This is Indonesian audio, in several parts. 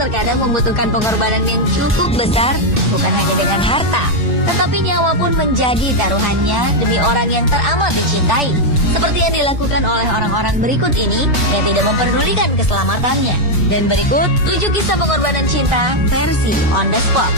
terkadang membutuhkan pengorbanan yang cukup besar, bukan hanya dengan harta, tetapi nyawa pun menjadi taruhannya demi orang yang teramat dicintai. Seperti yang dilakukan oleh orang-orang berikut ini yang tidak memperdulikan keselamatannya. Dan berikut 7 kisah pengorbanan cinta versi on the spot.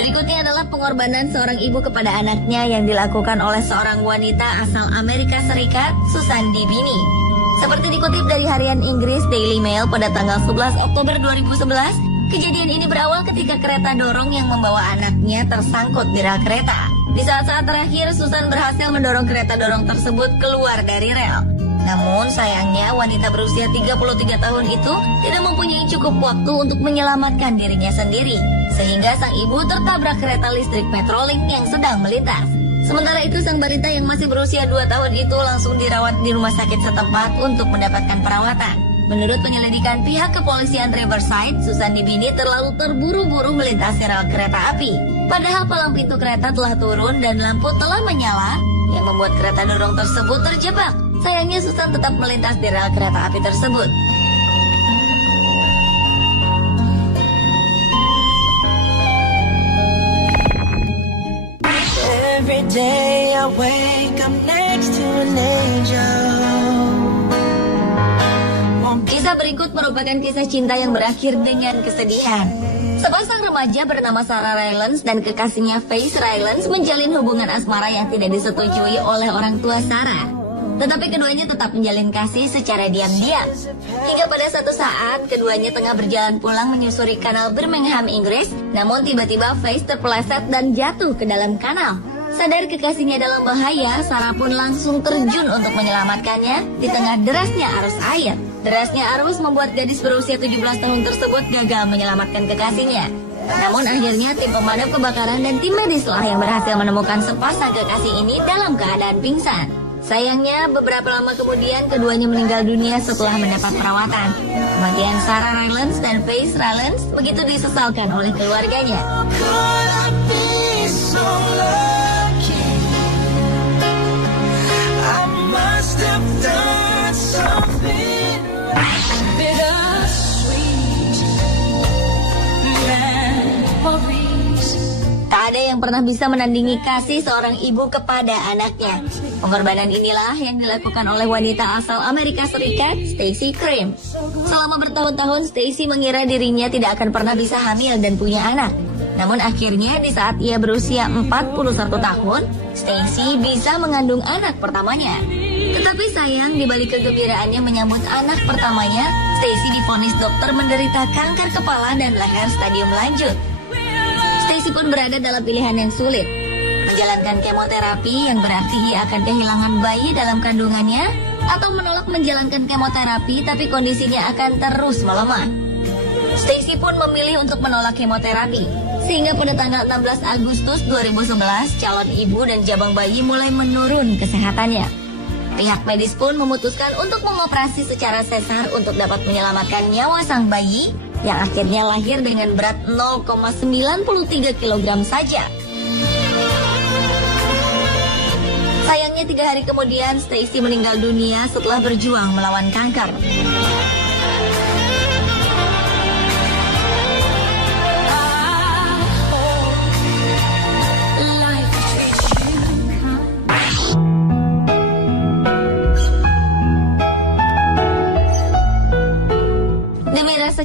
Berikutnya adalah pengorbanan seorang ibu kepada anaknya yang dilakukan oleh seorang wanita asal Amerika Serikat, Susan Dibini. Seperti dikutip dari harian Inggris Daily Mail pada tanggal 11 Oktober 2011, kejadian ini berawal ketika kereta dorong yang membawa anaknya tersangkut di rel kereta. Di saat-saat terakhir, Susan berhasil mendorong kereta dorong tersebut keluar dari rel. Namun sayangnya wanita berusia 33 tahun itu tidak mempunyai cukup waktu untuk menyelamatkan dirinya sendiri, sehingga sang ibu tertabrak kereta listrik Metrolink yang sedang melintas. Sementara itu sang balita yang masih berusia 2 tahun itu langsung dirawat di rumah sakit setempat untuk mendapatkan perawatan. Menurut penyelidikan pihak kepolisian Riverside, Susan Dibini terlalu terburu-buru melintasi rel kereta api. Padahal palang pintu kereta telah turun dan lampu telah menyala, yang membuat kereta dorong tersebut terjebak. Sayangnya Susan tetap melintas di rel kereta api tersebut. Every day I wake up next to an angel. Kisah berikut merupakan kisah cinta yang berakhir dengan kesedihan. Sepasang remaja bernama Sarah Rylance dan kekasihnya Faith Rylance menjalin hubungan asmara yang tidak disetujui oleh orang tua Sarah. Tetapi keduanya tetap menjalin kasih secara diam-diam. Hingga pada satu saat, keduanya tengah berjalan pulang menyusuri kanal Birmingham, Inggris. Namun tiba-tiba Faith terpeleset dan jatuh ke dalam kanal. Sadar kekasihnya dalam bahaya, Sarah pun langsung terjun untuk menyelamatkannya di tengah derasnya arus air. Derasnya arus membuat gadis berusia 17 tahun tersebut gagal menyelamatkan kekasihnya. Namun akhirnya tim pemadam kebakaran dan tim medis lah yang berhasil menemukan sepasang kekasih ini dalam keadaan pingsan. Sayangnya beberapa lama kemudian keduanya meninggal dunia setelah mendapat perawatan. Kematian Sarah Rylance dan Faith Rylance begitu disesalkan oleh keluarganya. Tak ada yang pernah bisa menandingi kasih seorang ibu kepada anaknya. Pengorbanan inilah yang dilakukan oleh wanita asal Amerika Serikat, Stacey Krim. Selama bertahun-tahun, Stacey mengira dirinya tidak akan pernah bisa hamil dan punya anak. Namun akhirnya di saat ia berusia 41 tahun, Stacey bisa mengandung anak pertamanya. Tetapi sayang, di balik kegembiraannya menyambut anak pertamanya, Stacey divonis dokter menderita kanker kepala dan leher stadium lanjut. Stacey pun berada dalam pilihan yang sulit. Menjalankan kemoterapi yang berarti ia akan kehilangan bayi dalam kandungannya, atau menolak menjalankan kemoterapi tapi kondisinya akan terus melemah. Stacey pun memilih untuk menolak kemoterapi. Sehingga pada tanggal 16 Agustus 2011, calon ibu dan jabang bayi mulai menurun kesehatannya. Pihak medis pun memutuskan untuk mengoperasi secara sesar untuk dapat menyelamatkan nyawa sang bayi yang akhirnya lahir dengan berat 0,93 kg saja. Sayangnya 3 hari kemudian Stacey meninggal dunia setelah berjuang melawan kanker.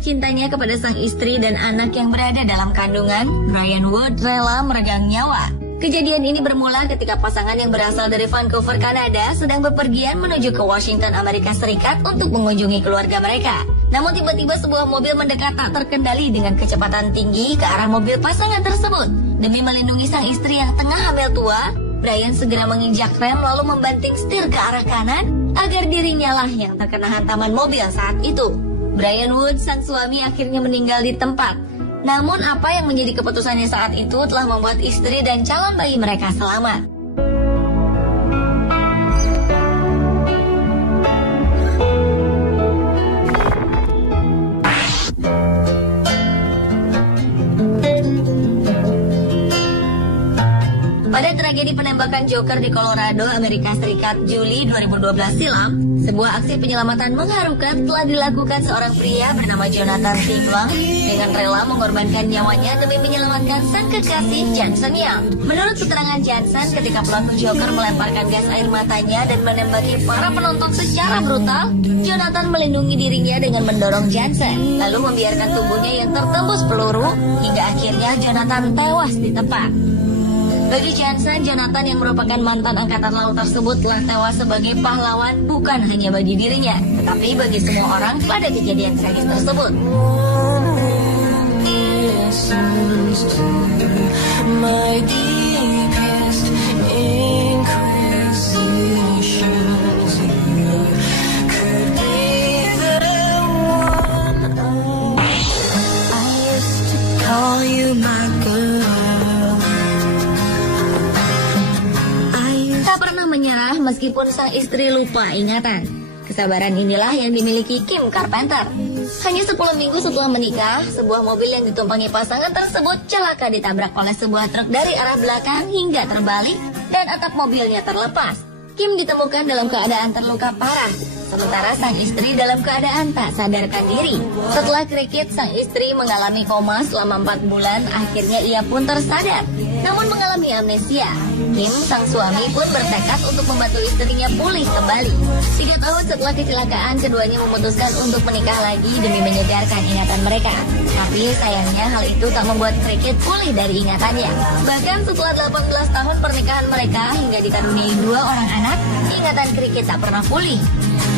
Cintanya kepada sang istri dan anak yang berada dalam kandungan, Bryan Wood rela meregang nyawa. Kejadian ini bermula ketika pasangan yang berasal dari Vancouver, Kanada sedang bepergian menuju ke Washington, Amerika Serikat untuk mengunjungi keluarga mereka. Namun tiba-tiba sebuah mobil mendekat tak terkendali dengan kecepatan tinggi ke arah mobil pasangan tersebut. Demi melindungi sang istri yang tengah hamil tua, Bryan segera menginjak rem lalu membanting setir ke arah kanan agar dirinya lah yang terkena hantaman mobil saat itu. Bryan Wood, sang suami, akhirnya meninggal di tempat. Namun apa yang menjadi keputusannya saat itu telah membuat istri dan calon bayi mereka selamat. Pada tragedi penembakan Joker di Colorado, Amerika Serikat Juli 2012 silam, sebuah aksi penyelamatan mengharukan telah dilakukan seorang pria bernama Jonathan Timlang dengan rela mengorbankan nyawanya demi menyelamatkan sang kekasih Johnson Young. Menurut keterangan Johnson, ketika pelaku Joker melemparkan gas air matanya dan menembaki para penonton secara brutal, Jonathan melindungi dirinya dengan mendorong Johnson, lalu membiarkan tubuhnya yang tertembus peluru hingga akhirnya Jonathan tewas di tempat. Bagi Johnson, Jonathan yang merupakan mantan angkatan laut tersebut telah tewas sebagai pahlawan bukan hanya bagi dirinya, tetapi bagi semua orang pada kejadian tragis tersebut. Menyerah meskipun sang istri lupa ingatan. Kesabaran inilah yang dimiliki Kim Carpenter. Hanya 10 minggu setelah menikah, sebuah mobil yang ditumpangi pasangan tersebut celaka ditabrak oleh sebuah truk dari arah belakang hingga terbalik dan atap mobilnya terlepas. Kim ditemukan dalam keadaan terluka parah, sementara sang istri dalam keadaan tak sadarkan diri. Setelah krikit, sang istri mengalami koma selama 4 bulan, akhirnya ia pun tersadar, namun mengalami amnesia. Kim, sang suami, pun bertekad untuk membantu istrinya pulih kembali. 3 tahun setelah kecelakaan, keduanya memutuskan untuk menikah lagi demi menyegarkan ingatan mereka. Tapi sayangnya hal itu tak membuat Cricket pulih dari ingatannya. Bahkan setelah 18 tahun pernikahan mereka hingga dikaruniai 2 orang anak, ingatan Cricket tak pernah pulih.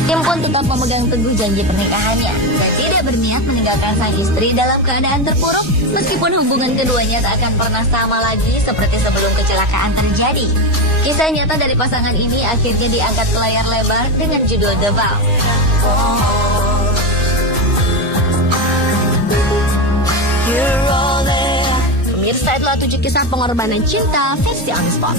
Kim pun tetap memegang teguh janji pernikahannya dan tidak berniat meninggalkan sang istri dalam keadaan terpuruk, meskipun hubungan keduanya tak akan pernah sama lagi seperti sebelum kecelakaan terjadi. Kisah nyata dari pasangan ini akhirnya diangkat ke layar lebar dengan judul The Vow. Pemirsa, itulah 7 kisah pengorbanan cinta versi on the spot.